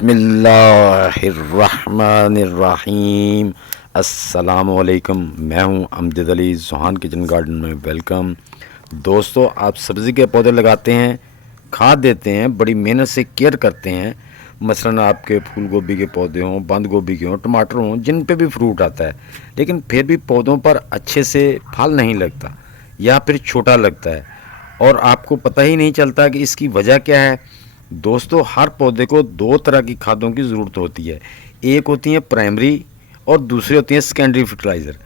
बिस्मिल्लाहिर्रहमानिर्रहीम। अस्सलामुअलैकुम। मैं हूं अमजद अली, ज़ुहान किचन गार्डन में वेलकम। दोस्तों, आप सब्ज़ी के पौधे लगाते हैं, खाद देते हैं, बड़ी मेहनत से केयर करते हैं। मसलन आपके फूल गोभी के पौधे हों, बंद गोभी के हों, टमाटर हों, जिन पे भी फ्रूट आता है, लेकिन फिर भी पौधों पर अच्छे से फल नहीं लगता या फिर छोटा लगता है और आपको पता ही नहीं चलता कि इसकी वजह क्या है। दोस्तों, हर पौधे को दो तरह की खादों की ज़रूरत होती है। एक होती है प्राइमरी और दूसरी होती है सेकेंडरी फर्टिलाइज़र।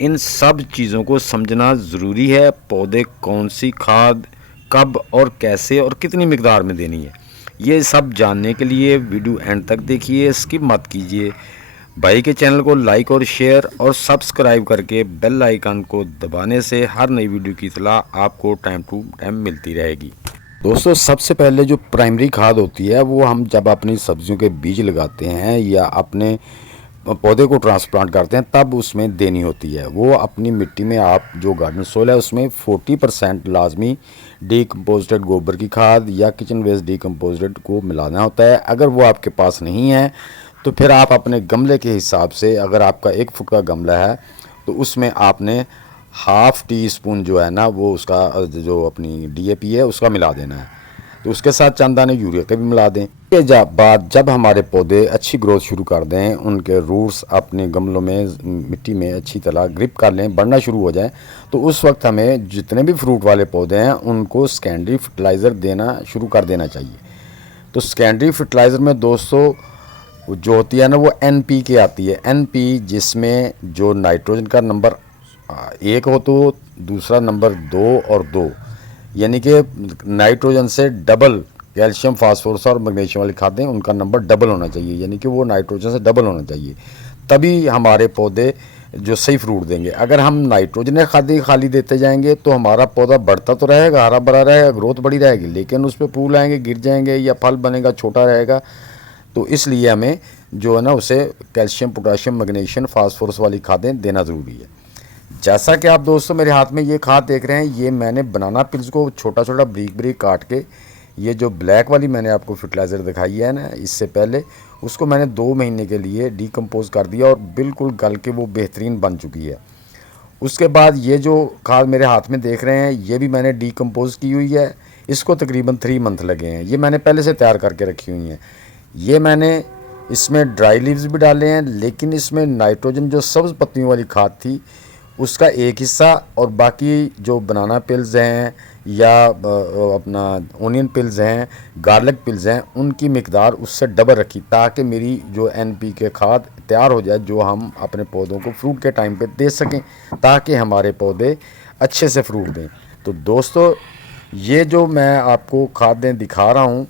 इन सब चीज़ों को समझना ज़रूरी है। पौधे कौन सी खाद कब और कैसे और कितनी मिकदार में देनी है, ये सब जानने के लिए वीडियो एंड तक देखिए, स्किप मत कीजिए। भाई के चैनल को लाइक और शेयर और सब्सक्राइब करके बेल आइकन को दबाने से हर नई वीडियो की इत्तला आपको टाइम टू टाइम मिलती रहेगी। दोस्तों, सबसे पहले जो प्राइमरी खाद होती है वो हम जब अपनी सब्जियों के बीज लगाते हैं या अपने पौधे को ट्रांसप्लांट करते हैं तब उसमें देनी होती है। वो अपनी मिट्टी में, आप जो गार्डन सोइल है उसमें 40% लाजमी डीकम्पोज्ड गोबर की खाद या किचन वेस्ट डीकम्पोज्ड को मिलाना होता है। अगर वो आपके पास नहीं है तो फिर आप अपने गमले के हिसाब से, अगर आपका 1 फुट का गमला है तो उसमें आपने हाफ़ टी स्पून जो है ना, वो उसका जो अपनी डीएपी है उसका मिला देना है। तो उसके साथ चंद दाने यूरिया के भी मिला दें। के बाद जब हमारे पौधे अच्छी ग्रोथ शुरू कर दें, उनके रूट्स अपने गमलों में मिट्टी में अच्छी तरह ग्रिप कर लें, बढ़ना शुरू हो जाए, तो उस वक्त हमें जितने भी फ्रूट वाले पौधे हैं उनको सेकेंडरी फर्टिलाइज़र देना शुरू कर देना चाहिए। तो सेकेंडरी फर्टिलाइज़र में दोस्तों जो होती है ना, वो NPK आती है। NP जिसमें जो नाइट्रोजन का नंबर 1 हो तो दूसरा नंबर 2 और 2, यानी कि नाइट्रोजन से डबल कैल्शियम, फास्फोरस और मैग्नीशियम वाली खादें, उनका नंबर डबल होना चाहिए, यानी कि वो नाइट्रोजन से डबल होना चाहिए, तभी हमारे पौधे जो सही फ्रूट देंगे। अगर हम नाइट्रोजन खादें खाली देते जाएंगे तो हमारा पौधा बढ़ता तो रहेगा, हरा भरा रहेगा, ग्रोथ बड़ी रहेगी, लेकिन उस पर फूल आएंगे, गिर जाएंगे या फल बनेगा, छोटा रहेगा। तो इसलिए हमें जो है ना उसे कैल्शियम, पोटाशियम, मैग्नीशियम, फास्फोरस वाली खादें देना ज़रूरी है। जैसा कि आप दोस्तों मेरे हाथ में ये खाद देख रहे हैं, ये मैंने बनाना पिल्स को छोटा छोटा ब्रीक ब्रीक काट के, ये जो ब्लैक वाली मैंने आपको फर्टिलाइज़र दिखाई है ना इससे पहले, उसको मैंने 2 महीने के लिए डीकम्पोज कर दिया और बिल्कुल गल के वो बेहतरीन बन चुकी है। उसके बाद ये जो खाद मेरे हाथ में देख रहे हैं, ये भी मैंने डीकम्पोज की हुई है। इसको तकरीबन 3 मंथ लगे हैं। ये मैंने पहले से तैयार करके रखी हुई हैं। ये मैंने इसमें ड्राई लीव्स भी डाले हैं, लेकिन इसमें नाइट्रोजन जो सब्ज़ पत्तियों वाली खाद थी उसका एक हिस्सा और बाकी जो बनाना पिल्स हैं या अपना ओनियन पिल्स हैं, गार्लिक पिल्स हैं, उनकी मिकदार उससे डबल रखी, ताकि मेरी जो NPK खाद तैयार हो जाए, जो हम अपने पौधों को फ्रूट के टाइम पे दे सकें, ताकि हमारे पौधे अच्छे से फ्रूट दें। तो दोस्तों, ये जो मैं आपको खादें दिखा रहा हूँ,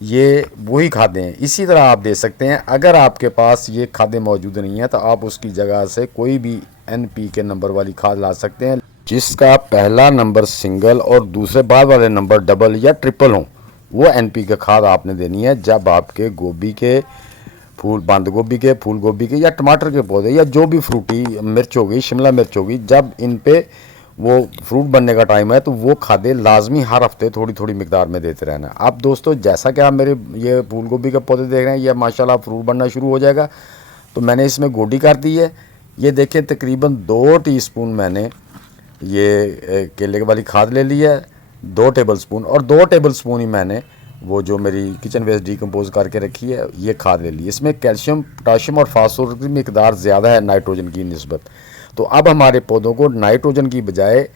ये वही खादें हैं। इसी तरह आप दे सकते हैं। अगर आपके पास ये खादें मौजूद नहीं हैं तो आप उसकी जगह से कोई भी NPK नंबर वाली खाद ला सकते हैं, जिसका पहला नंबर सिंगल और दूसरे बाद वाले नंबर डबल या ट्रिपल हो। वो NPK खाद आपने देनी है जब आपके गोभी के फूल, बंद गोभी के, फूल गोभी के या टमाटर के पौधे या जो भी फ्रूटी मिर्च होगी, शिमला मिर्च होगी, जब इन पे वो फ्रूट बनने का टाइम है तो वो खादें लाजमी हर हफ्ते थोड़ी थोड़ी मिकदार में देते रहना। अब दोस्तों, जैसा कि आप मेरे ये फूल गोभी के पौधे देख रहे हैं, ये माशाल्लाह फ्रूट बनना शुरू हो जाएगा, तो मैंने इसमें गोडी कर दी है। ये देखें, तकरीबन 2 टीस्पून मैंने ये केले वाली खाद ले ली है, 2 टेबलस्पून, और 2 टेबलस्पून ही मैंने वो जो मेरी किचन वेस्ट डीकम्पोज करके रखी है ये खाद ले ली। इसमें कैल्शियम, पोटाशियम और फास्फोरस की मिकदार ज़्यादा है नाइट्रोजन की निस्बत। तो अब हमारे पौधों को नाइट्रोजन की बजाय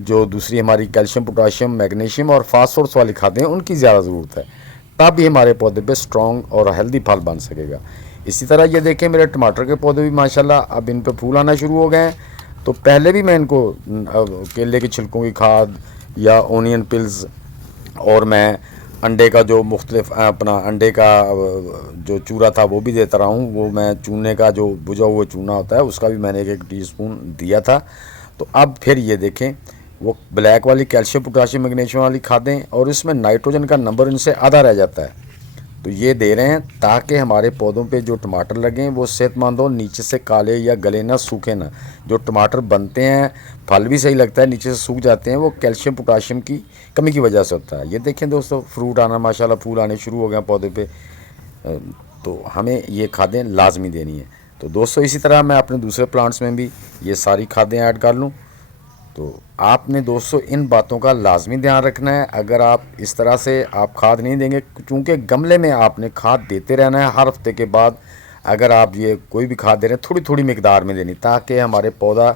जो दूसरी हमारी कैल्शियम, पोटाशियम, मैग्नीशियम और फास्फोरस वाली खादें हैं उनकी ज़्यादा ज़रूरत है, तब भी हमारे पौधे पे स्ट्रॉन्ग और हेल्दी फल बन सकेगा। इसी तरह ये देखें, मेरे टमाटर के पौधे भी माशाल्लाह अब इन पे फूल आना शुरू हो गए हैं। तो पहले भी मैं इनको केले के छिलकों की खाद या ओनियन पिल्स, और मैं अंडे का जो मुख्तलिफ अपना अंडे का जो चूरा था वो भी देता रहा हूँ। वो मैं चूने का जो भुजा हुआ चूना होता है उसका भी मैंने 1 टीस्पून दिया था। तो अब फिर ये देखें, वो ब्लैक वाली कैल्शियम, पोटाशियम, मैग्नीशियम वाली खादें, और इसमें नाइट्रोजन का नंबर इनसे आधा रह जाता है, तो ये दे रहे हैं ताकि हमारे पौधों पे जो टमाटर लगें वो सेहतमंद हो, नीचे से काले या गले ना, सूखे ना। जो टमाटर बनते हैं, फल भी सही लगता है, नीचे से सूख जाते हैं, वो कैल्शियम, पोटाशियम की कमी की वजह से होता है। ये देखें दोस्तों, फ्रूट आना माशाल्लाह, फूल आने शुरू हो गए पौधे पे। तो हमें ये खादें लाजमी देनी है। तो दोस्तों इसी तरह मैं अपने दूसरे प्लांट्स में भी ये सारी खादें ऐड कर लूँ। तो आपने दोस्तों इन बातों का लाजमी ध्यान रखना है। अगर आप इस तरह से आप खाद नहीं देंगे, चूँकि गमले में आपने खाद देते रहना है हर हफ्ते के बाद। अगर आप ये कोई भी खाद दे रहे हैं थोड़ी थोड़ी मिकदार में देनी, ताकि हमारे पौधा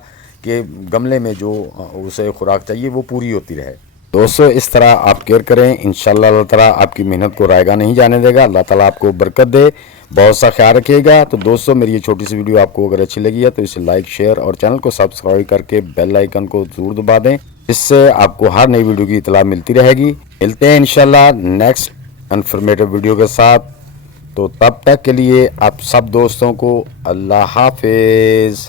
के गमले में जो उसे खुराक चाहिए वो पूरी होती रहे। दोस्तों इस तरह आप केयर करें, इंशाल्लाह अल्लाह ताला आपकी मेहनत को रायगा नहीं जाने देगा। अल्लाह ताला आपको बरकत दे, बहुत सा ख्याल रखिएगा। तो दोस्तों मेरी ये छोटी सी वीडियो आपको अगर अच्छी लगी है तो इसे लाइक शेयर और चैनल को सब्सक्राइब करके बेल आइकन को ज़रूर दबा दें, जिससे आपको हर नई वीडियो की इतला मिलती रहेगी। मिलते हैं इंशाल्लाह नेक्स्ट इन्फॉर्मेटिव वीडियो के साथ। तो तब तक के लिए आप सब दोस्तों को अल्लाह हाफिज़।